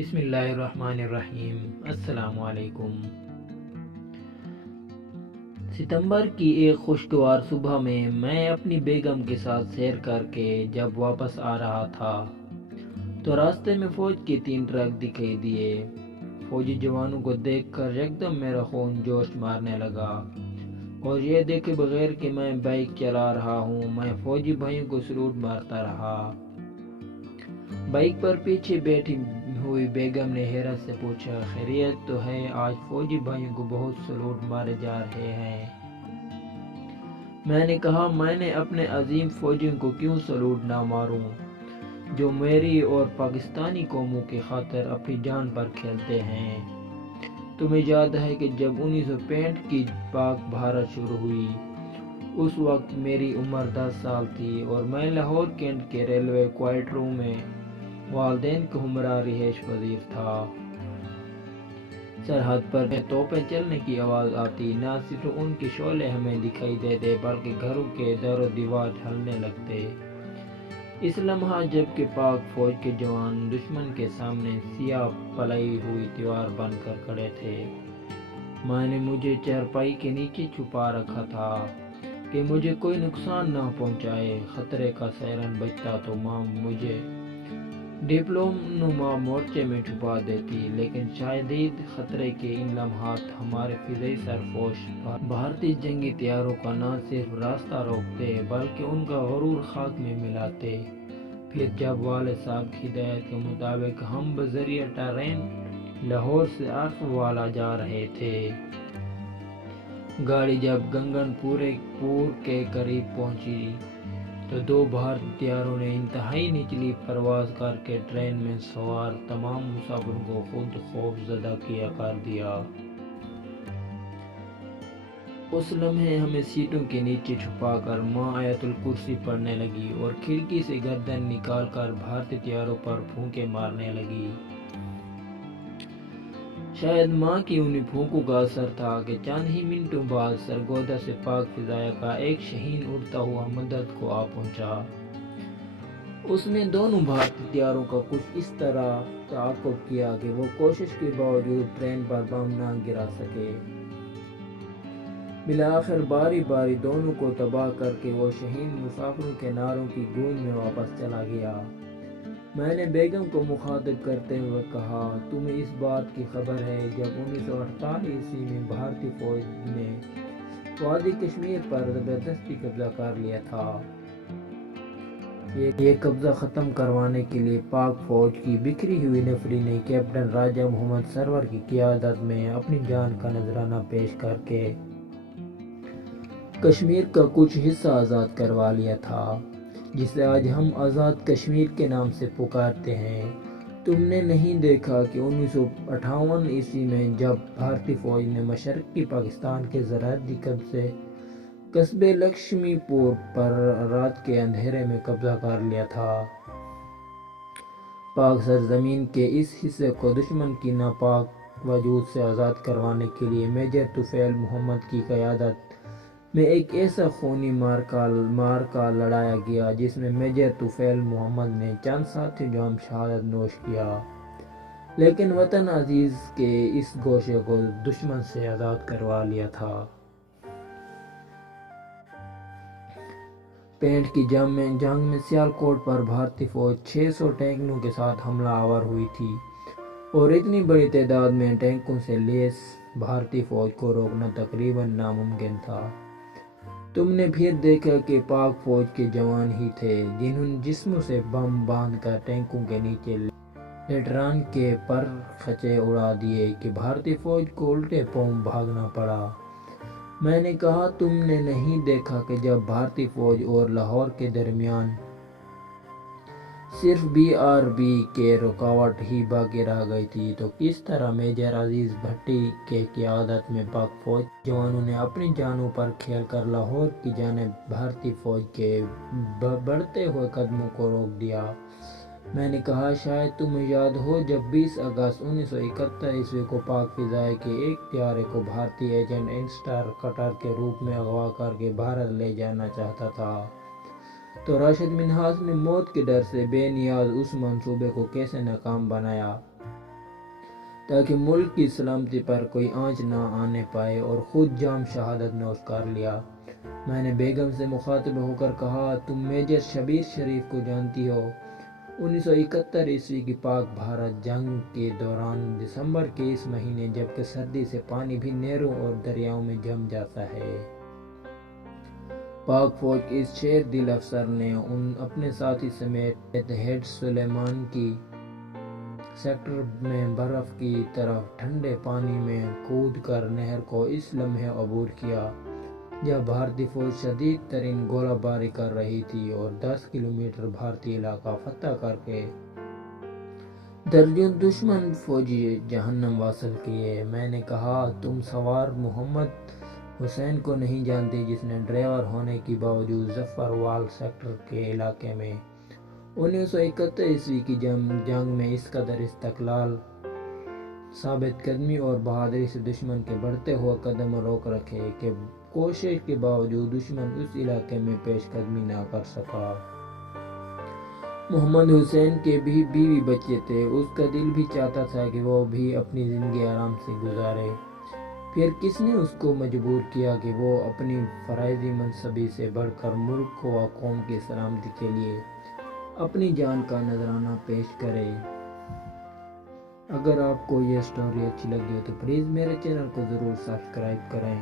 بسم اللہ الرحمن الرحیم۔ السلام علیکم۔ ستمبر کی ایک خوشگوار صبح میں اپنی بیگم کے ساتھ سیر کر کے جب واپس آ رہا تھا تو راستے میں فوج کے 3 ٹرک دکھائی دیے۔ فوجی جوانوں کو دیکھ کر یکدم میرا خون جوش مارنے لگا اور یہ دیکھے بغیر کہ میں بائک چلا رہا ہوں، میں فوجی بھائیوں کو سلوٹ مارتا رہا۔ بائک پر پیچھے بیٹھی ہوئی بیگم نے حیرت سے پوچھا، خیریت تو ہے؟ آج فوجی بھائیوں کو بہت سلوٹ مارے جا رہے ہیں۔ میں نے کہا، میں نے اپنے عظیم فوجیوں کو کیوں سلوٹ نہ ماروں جو میری اور پاکستانی قوموں کی خاطر اپنی جان پر کھیلتے ہیں۔ تمہیں یاد ہے کہ جب 1965 کی پاک بھارت شروع ہوئی، اس وقت میری عمر 10 سال تھی اور میں لاہور کینٹ کے ریلوے کوارٹروں میں والدین کے ہمراہ رہائش پذیر تھا۔ سرحد پر توپیں چلنے کی آواز آتی، نہ صرف ان کے شعلے ہمیں دکھائی دیتے بلکہ گھروں کے در و دیوار ہلنے لگتے۔ اس لمحہ جب کہ پاک فوج کے جوان دشمن کے سامنے سیاہ پلائی ہوئی دیوار بن کر کھڑے تھے، ماں نے مجھے چارپائی کے نیچے چھپا رکھا تھا کہ مجھے کوئی نقصان نہ پہنچائے۔ خطرے کا سائرن بجتا تو ماں مجھے ڈپلوم نما مورچے میں چھپا دیتی، لیکن شدید خطرے کے ان لمحات ہمارے فضائی سرفوش بھارتی جنگی طیاروں کا نہ صرف راستہ روکتے بلکہ ان کا غرور خاک میں ملاتے۔ پھر جب والد صاحب کی ہدایت کے مطابق ہم بذریعہ ٹرین لاہور سے عرف والا جا رہے تھے، گاڑی جب گگن پور کے قریب پہنچی تو 2 بھارتی طیاروں نے انتہائی نچلی پرواز کر کے ٹرین میں سوار تمام مسافروں کو خود خوف زدہ کر دیا۔ اس لمحے ہمیں سیٹوں کے نیچے چھپا کر ماں آیت الکرسی پڑھنے لگی اور کھڑکی سے گردن نکال کر بھارتی طیاروں پر پھونکے مارنے لگی۔ شاید ماں کی انہی پھونکوں کا اثر تھا کہ چند ہی منٹوں بعد سرگودا سے پاک فضائیہ کا ایک شاہین اڑتا ہوا مدد کو آ پہنچا۔ اس نے دونوں بھارتی طیاروں کا کچھ اس طرح تعاقب کیا کہ وہ کوشش کے باوجود ٹرین پر بم نہ گرا سکے۔ بالآخر باری باری دونوں کو تباہ کر کے وہ شاہین مسافروں کے نعروں کی گونج میں واپس چلا گیا۔ میں نے بیگم کو مخاطب کرتے ہوئے کہا، تمہیں اس بات کی خبر ہے جب 1948 میں بھارتی فوج نے وادی کشمیر پر زبردستی قبضہ کر لیا تھا؟ یہ قبضہ ختم کروانے کے لیے پاک فوج کی بکھری ہوئی نفری نے کیپٹن راجہ محمد سرور کی قیادت میں اپنی جان کا نذرانہ پیش کر کے کشمیر کا کچھ حصہ آزاد کروا لیا تھا، جسے آج ہم آزاد کشمیر کے نام سے پکارتے ہیں۔ تم نے نہیں دیکھا کہ 1958 میں جب بھارتی فوج نے مشرقی پاکستان کے سرحدی قصبے لکشمی پور پر رات کے اندھیرے میں قبضہ کر لیا تھا؟ پاک سرزمین کے اس حصے کو دشمن کی ناپاک وجود سے آزاد کروانے کے لیے میجر طفیل محمد کی قیادت میں ایک ایسا خونی معرکہ لڑایا گیا جس میں میجر طفیل محمد نے چند ساتھیوں جو ہم شہادت نوش کیا، لیکن وطن عزیز کے اس گوشے کو دشمن سے آزاد کروا لیا تھا۔ پینٹ کی جنگ میں سیالکوٹ پر بھارتی فوج 600 ٹینکوں کے ساتھ حملہ آور ہوئی تھی اور اتنی بڑی تعداد میں ٹینکوں سے لیس بھارتی فوج کو روکنا تقریباً ناممکن تھا۔ تم نے پھر دیکھا کہ پاک فوج کے جوان ہی تھے جنہوں نے جسموں سے بم باندھ کر ٹینکوں کے نیچے لیٹران کے پر خچے اڑا دیے کہ بھارتی فوج کو الٹے پاؤں بھاگنا پڑا۔ میں نے کہا، تم نے نہیں دیکھا کہ جب بھارتی فوج اور لاہور کے درمیان صرف BRB کے رکاوٹ ہی باقی رہ گئی تھی تو کس طرح میجر عزیز بھٹی کے قیادت میں پاک فوج جوانوں نے اپنی جانوں پر کھیل کر لاہور کی جانب بھارتی فوج کے بڑھتے ہوئے قدموں کو روک دیا۔ میں نے کہا، شاید تمہیں یاد ہو جب 20 اگست 1971 کو پاک فضائیہ کے ایک طیارے کو بھارتی ایجنٹ انسٹار کٹر کے روپ میں اغوا کر کے بھارت لے جانا چاہتا تھا تو راشد منہاس نے موت کے ڈر سے بے نیاز اس منصوبے کو کیسے ناکام بنایا۔ تاکہ ملک کی سلامتی پر کوئی آنچ نہ آنے پائے، اور خود جام شہادت نوش کر لیا۔ میں نے بیگم سے مخاطب ہو کر کہا، تم میجر شبیر شریف کو جانتی ہو؟ 1971 کی پاک بھارت جنگ کے دوران دسمبر کے اس مہینے جبکہ سردی سے پانی بھی نہروں اور دریاؤں میں جم جاتا ہے، پاک فوج کے اس شیر دل افسر نے اپنے ساتھی سمیت ہیڈ سلیمان کی سیکٹر میں برف کی طرف ٹھنڈے پانی میں کود کر نہر کو اس لمحے عبور کیا جب بھارتی فوج شدید ترین گولہ باری کر رہی تھی اور 10 کلومیٹر بھارتی علاقہ فتح کر کے درجن دشمن فوجی جہنم واصل کیے۔ میں نے کہا، تم سوار محمد حسین کو نہیں جانتے، جس نے ڈرائیور ہونے کے باوجود ظفر وال سیکٹر کے علاقے میں 1971 کی جنگ میں اس قدر استقلال، ثابت قدمی اور بہادری سے دشمن کے بڑھتے ہوئے قدم روک رکھے کہ کوشش کے باوجود دشمن اس علاقے میں پیش قدمی نہ کر سکا۔ محمد حسین کے بھی بیوی بچے تھے، اس کا دل بھی چاہتا تھا کہ وہ بھی اپنی زندگی آرام سے گزارے۔ پھر کس نے اس کو مجبور کیا کہ وہ اپنی فرائضی منصبی سے بڑھ کر ملک و قوم کی سلامتی کے لیے اپنی جان کا نذرانہ پیش کرے؟ اگر آپ کو یہ سٹوری اچھی لگی ہو تو پلیز میرے چینل کو ضرور سبسکرائب کریں۔